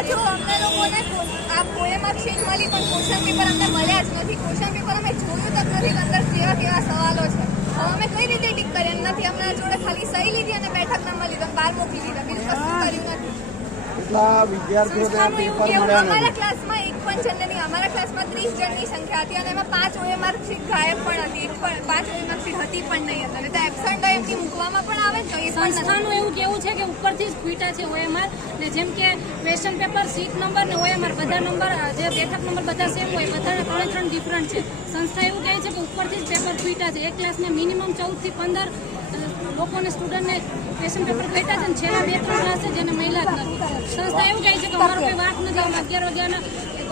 પાછું અમને લોકોને આ પોએમમાં સીટ મળી પણ ક્વેશ્ચન પેપર અમને મળ્યા જ નથી. ક્વેશ્ચન પેપર અમે જોયું તક નથી અંદર કેવા કેવા સવાલો છે. હવે અમે કઈ રીતે ટીક કરીએ? નથી અમને જોડે ખાલી સહી લીધી અને બેઠક નંબર લીધો, બહાર મોકલી દીધા, બીજું કશું કર્યું નથી. અમારા ક્લાસમાં એક પણ જણ નહીં, અમારા ક્લાસમાં 30 જણની સંખ્યા હતી અને એમાં 5 OMR સીટ ગાયબ પણ હતી, 5 OMR સીટ હતી પણ નહીં અંદર. તો એબસન્ટ હોય એમથી મૂકવામાં પણ આવે તો એ સંસ્થાનું એવું કેવું છે કે ઉપરથી જ ખૂટા છે OMR ને, જેમ કે ક્વેશ્ચન પેપર સીટ નંબર ને OMR બધા નંબર જે બેઠક નંબર બધા સેમ હોય, બધાના 3 ડિફરન્ટ છે. સંસ્થા એવું કહે છે કે ઉપરથી જ પેપર ખૂટા છે. એક ક્લાસમાં મિનિમમ 14 થી 15 લોકોને સ્ટુડન્ટને ક્વેશ્ચન પેપર ખૂટા છે અને છેલ્લા 2-3 ક્લાસ છે જેને મહિલા જ નથી. સંસ્થા એવું કહે છે કે અમારો કોઈ વાંક નથી, અમે 11 વાગ્યાના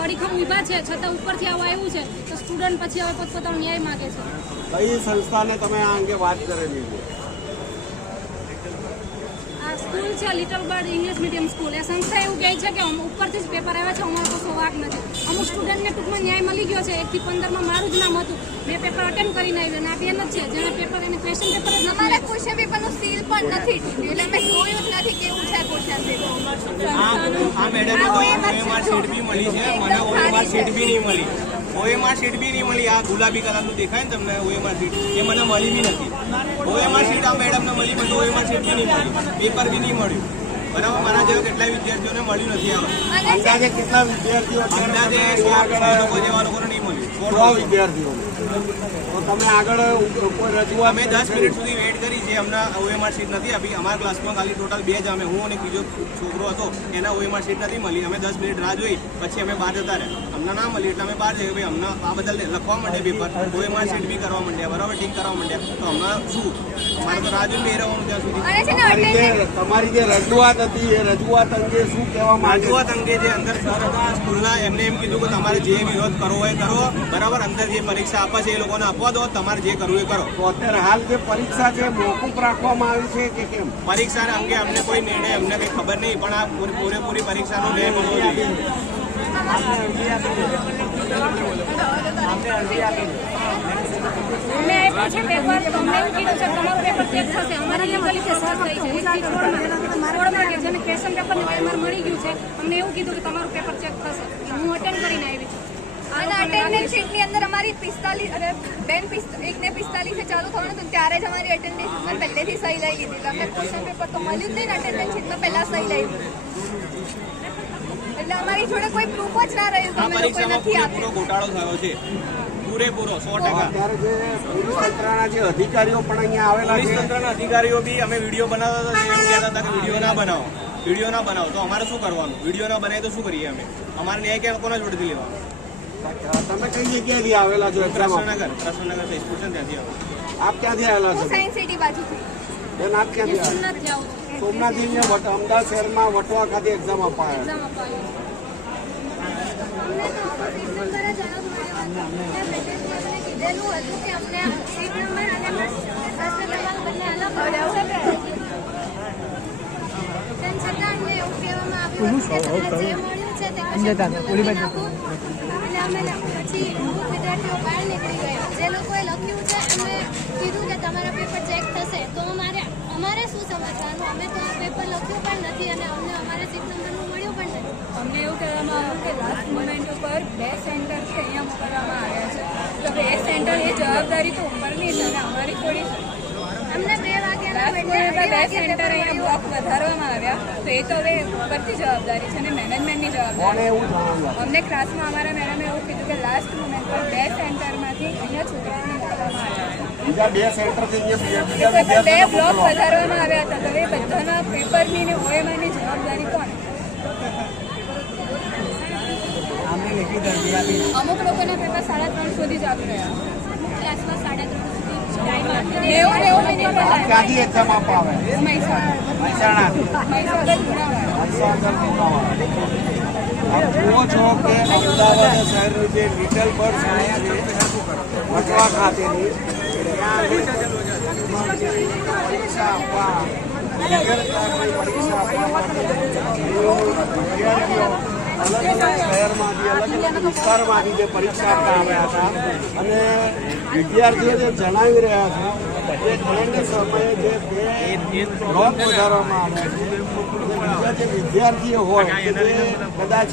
અડીખમ ઊભા છે છતાં ઉપરથી આવા આવ્યું છે તો સ્ટુડન્ટ પછી હવે પોતપોતાનો ન્યાય માગે છે. કઈ સંસ્થાને તમે આ અંગે વાત કરેલી છે? આ સ્કૂલ છે little bird English medium school. એ સંસ્થા એવું કહે છે કે ઉપરથી જ પેપર આવ્યા છે, અમારો કશો વાંક નથી. અમુક સ્ટુડન્ટને ટૂંકમાં ન્યાય મળી ગયો છે. 1 થી 15માં મારું જ નામ હતું, મેં પેપર અટેન્ડ કરીને આવી અને આ બેન જ છે જેને પેપર એને ક્વેશ્ચન પેપર જ અમારા ક્વેશ્ચન પેપરનું સીલ પણ નથી એટલે અમે જોયું જ નથી કેવું છે ક્વેશ્ચન પેપર. આ મેડમ તો OMR સીટ બી મળી છે, મને OMR સીટ બી નહીં મળી. OMR સીટ બી નહીં મળી. આ ગુલાબી કલરનું દેખાય ને તમને OMR સીટ, એ મને મળી બી નથી. OMR સીટ આ મેડમને મળી પણ OMR સીટ બી નહીં મળી, પેપર બી નહીં મળ્યું. બરાબર, મારા જેવા કેટલાય વિદ્યાર્થીઓને મળ્યું નથી. અંદાજે કેટલા વિદ્યાર્થીઓ? અંદાજે 100 લોકો જેવા લોકોને નહીં મળ્યું. 100 વિદ્યાર્થીઓ. તો તમે આગળ કોઈ રજૂઆત? અમે 10 મિનિટ સુધી વેઇટ કરી છે, અમને OMR સીટ નથી આપી. અમારા ક્લાસમાં ખાલી ટોટલ 2 જ, અમે, હું અને બીજો છોકરો હતો, એના OMR સીટ નથી મળી. અમે 10 મિનિટ રાહ જોઈ, પછી અમે બહાર જતા રહ્યા. અમને ના મળી એટલે અમે બહાર જઈએ. ભાઈ અમને આ બદલ લખવા માંડે પેપર, OMR સીટ બી કરવા માંડ્યા, બરાબર, ટીક કરવા માંડ્યા. તો હમણાં શું, અમારે તો રાહ જોઈને બે રહેવાનું ત્યાં સુધી. તમારી જે રજૂઆત હતી એ રજૂઆત અંગે શું કહેવા માંગે? રજૂઆત અંગે જે અંદર સર હતા સ્કૂલના, એમને એમ કીધું કે તમારે જે વિરોધ કરવો હોય કરો, બરાબર, અંદર જે પરીક્ષા આપે છે એ લોકોને આપવા દો, તમારે જે કરવું એ કરો. તો અત્યારે હાલ જે પરીક્ષા છે મોકૂફ રાખવામાં આવી છે કે કેમ? પરીક્ષા અંગે અમને કોઈ નિર્ણય અમને કંઈ ખબર નહીં, પણ આ પૂરેપૂરી પરીક્ષાનો નિર્ણય મળવો જોઈએ. અમે આપ્યું છે પેપર, તો અમને એવું કીધું છે તમારું પેપર ચેક થશે. અમારી લીગલી કેસ થઈ છે 1 થી 16 કે જેને ક્વેશ્ચન પેપરને OMR મળી ગયું છે, અમને એવું કીધું કે તમારું પેપર ચેક થશે. હું અટેન્ડ કરીને આવી છું. અને અટેન્ડન્સ શીટની અંદર અમારી 45 અને બેન 1 ને 45 ચાલુ થવાનું હતું ત્યારે જ અમારી અટેન્ડન્સ શીટમાં પહેલેથી સહી લઈ લીધી. અમને ક્વેશ્ચન પેપર તો મળ્યું જ નહીં ને, અટેન્ડન્સ શીટમાં પહેલા સહી લઈ લીધી. એટલે અમારી જોડે કોઈ પ્રૂફ જ ના રહ્યું કે અમે લોકો નથી આપ્યું. ઘોટાળો થયો છે પૂરેપૂરો 100%. અત્યારે જે પોલીસ તંત્રના જે અધિકારીઓ પણ અહીંયા આવેલા પોલીસ છે, તંત્રના અધિકારીઓ બી અમે વિડીયો બનાવતા હતા, એમ કહેતા હતા કે વિડીયો ના બનાવો, વિડીયો ના બનાવો. તો અમારે શું કરવાનું? વિડીયો ના બનાવીએ તો શું કરીએ અમે? અમારે ન્યાય ક્યાં કોના જોડેથી લેવાનો? તમે કઈ જગ્યાએથી આવેલા છો? કૃષ્ણનગર સ્ટેશન ત્યાંથી આવો. આપ ક્યાંથી આવેલા છો? હું સાયન્સ સિટી બાજુથી. બેન આપ ક્યાંથી આવેલા? સોમનાથ જાઉં છું. સોમનાથથી અહીંયા અમદાવાદ શહેરમાં વટવા ખાતે એક્ઝામ આપવા આવ્યા. એક્ઝામ આપવા આવી. કીધેલું હતું કે અમને સીટ નંબર અને પ્રશ્ન નંબર બંને અલગ આવશે. તેમ છતાં અમને એવું કહેવામાં આવ્યું કે તમને જે મળ્યું છે તે કશું લખી નાખો. અને અમે પછી અમુક વિદ્યાર્થીઓ બહાર નીકળી ગયા. જે લોકોએ લખ્યું છે એમને કીધું કે તમારા પેપર ચેક થશે. તો અમારે શું સમજવાનું? અમે તો પેપર લખ્યું પણ નથી અને અમને અમારા સીટ નંબરનું મળ્યું પણ નથી. અમને એવું કહેવામાં આવ્યું કે લાસ્ટ મોમેન્ટ ઉપર 2 સેન્ટર છે અહીંયા મોકલવામાં આવ્યા છે. તો 2 સેન્ટર એ જવાબદારી તો ઉપરની છે અને અમારી થોડી છે. અમને 2 વાગ્યાના 2 સેન્ટર અહીંયા બ્લોક વધારવામાં આવ્યા, તો એ તો હવે ઉપરથી જવાબદારી છે અને મેનેજમેન્ટની જવાબદારી. અમને ક્લાસમાં અમારા મેડમે એવું કીધું કે લાસ્ટ મોમેન્ટ પર 2 સેન્ટરમાંથી અહીંયા છોકરાઓને મોકલવામાં આવ્યા છે. બીજા 2 સેન્ટરથી તો 2 બ્લોક વધારવામાં આવ્યા હતા. તો એ બધાના પેપરની ને OMRની જવાબદારી કોણ? અમુક લોકોના પેપર 3:30 સુધી ચાલુ રહ્યા. ક્લાસમાં 3:30 સુધી ટાઈમ આપ્યો. એવું મિનિટ ક્યાંથી એક્ઝામ આપવા આવે? મહેસાણાથી. આપ જુઓ છો કે અમદાવાદ શહેરની જે લિટલ બર્ડ સ્કૂલ છે વટવા ખાતેની, ત્યાં પરીક્ષા આપવા પરીક્ષા આપવા માટે વિદ્યાર્થીઓ અલગ અલગ શહેરમાંથી અલગ અલગ વિસ્તારમાંથી જે પરીક્ષા આપવા આવ્યા હતા અને વિદ્યાર્થીઓ જે જણાવી રહ્યા છે એ એન્ડ સમયે જે ડ્રોપ વધારવામાં આવે છે, બીજા જે વિદ્યાર્થીઓ હોય કે જે કદાચ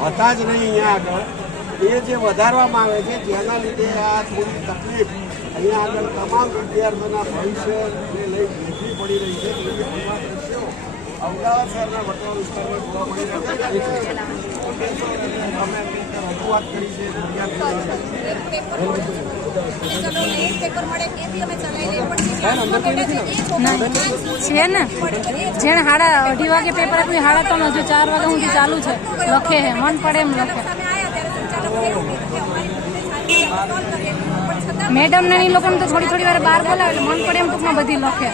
હતા જ નહીં અહીંયા આગળ, એ જે વધારવામાં આવે છે, જેના લીધે આ થોડી તકલીફ અહીંયા આગળ તમામ વિદ્યાર્થીઓના ભવિષ્યને લઈ વેઠવી પડી રહી છે. એવા દ્રશ્યો અમદાવાદ શહેરના વટવા વિસ્તારમાં જોવા મળી રહ્યા છે. અમે રજૂઆત કરી છે છે ને જેને 2:30 વાગે પેપર આપ્યું 3:30 હજુ 4 વાગ્યા સુધી ચાલુ છે. લખે હે મન પડે એમ લખે. મેડમ ને એ લોકોને તો થોડી વાર બહાર બોલાવે એટલે મન પડે એમ ટૂંકમાં બધી લખે.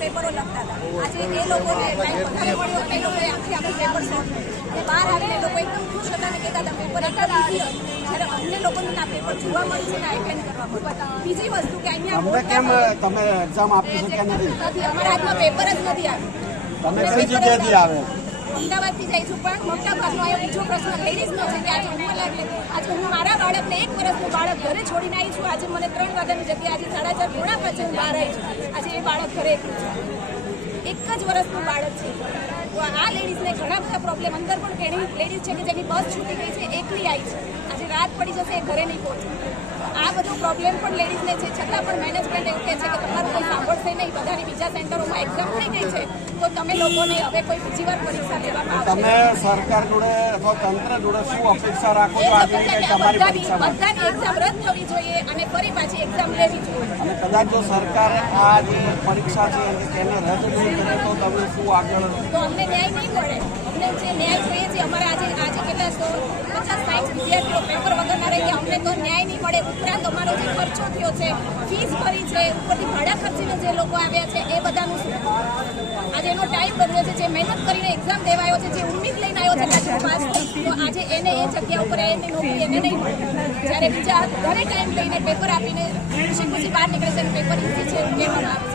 પેપરો લખતા હતા. આજે એ લોકોને ટાઈમ વધારે મળ્યો એ લોકોએ આખી પેપર સોલ્વ કર્યું. બહાર આવીને લોકો એકદમ ખુશ હતા ને કહેતા હતા પેપર એટલા ઈઝી હતું. જ્યારે અમને લોકોને આ પેપર જોવા મળ્યું છે ને એટેન્ડ કરવા મળ્યું. બીજી વસ્તુ કે અહીંયા કેમ તમે એક્ઝામ આપી છે કે નથી? અમારા હાથમાં પેપર જ નથી આવ્યું. તમે કઈ જગ્યાએથી આવે? અમદાવાદથી જાય છું, પણ મોટા ભાગનો અહીંયા બીજો પ્રશ્ન લેડીઝનો છે કે આજે હું મારા બાળકને 1 વર્ષનું બાળક ઘરે છોડીને આવી છું. આજે મને 3 વાગ્યાની જગ્યાએ આજે 4:30 પોણા 5 હું બહાર આવી છું. આજે એ બાળક ઘરે એકલું છે. 1 જ વર્ષનું બાળક છે. તો આ લેડીઝને ઘણા બધા પ્રોબ્લેમ અંદર પણ ઘણી લેડીઝ છે કે જેની બસ છૂટી ગઈ છે, એકલી આવી છે. આજે રાત પડી જશે એ ઘરે નહીં પહોંચે. આ બધો પ્રોબ્લેમ પણ લેડીઝને છે. છતાં પણ મેનેજમેન્ટ એવું કહે છે કે તમારું કોઈ સાંભળશે નહીં. બધાની બીજા સેન્ટરોમાં એક્ઝામ થઈ ગઈ છે, તો તમે લોકોને હવે કોઈ બીજી વાર પરીક્ષા લેવામાં આવશે. તમે સરકાર જોડે અથવા તંત્ર જોડે શું અપેક્ષા રાખો છો? આજે તમારી પરીક્ષામાં બધાની એક્ઝામ રદ થવી જોઈએ અને ફરી પાછી એક્ઝામ લેવી જોઈએ. અને કદાચ જો સરકાર આ જે પરીક્ષા છે એને રદ નહીં કરે તો તમે શું આગળ? તો અમને ન્યાય નહીં મળે. અમને જે ન્યાય જોઈએ છે, અમારે આજે કેટલા 150-60 વિદ્યાર્થીઓ પેપર વગરના રહી ગયા. અમને તો ન્યાય નહીં મળે. ઉપરાંત અમારો જે ખર્ચો થયો છે, ફીસ ભરી છે, ઉપરથી ભાડા ખર્ચીને જે લોકો આવ્યા છે એ બધાનું શું? આજે એનો ટાઈમ બદલ્યો છે. જે મહેનત કરીને એક્ઝામ દેવાયો છે, જે ઉમ્મીદ લઈને આવ્યો છે કે આજે પાસ થઈશ, તો આજે એને એ જગ્યા ઉપર એની નોકરી એને નહીં મળે. જ્યારે બીજા ઘરે ટાઈમ લઈને પેપર આપીને ખુશી બહાર નીકળે છે અને પેપર ઈઝી છે એવું કહેવામાં આવે છે.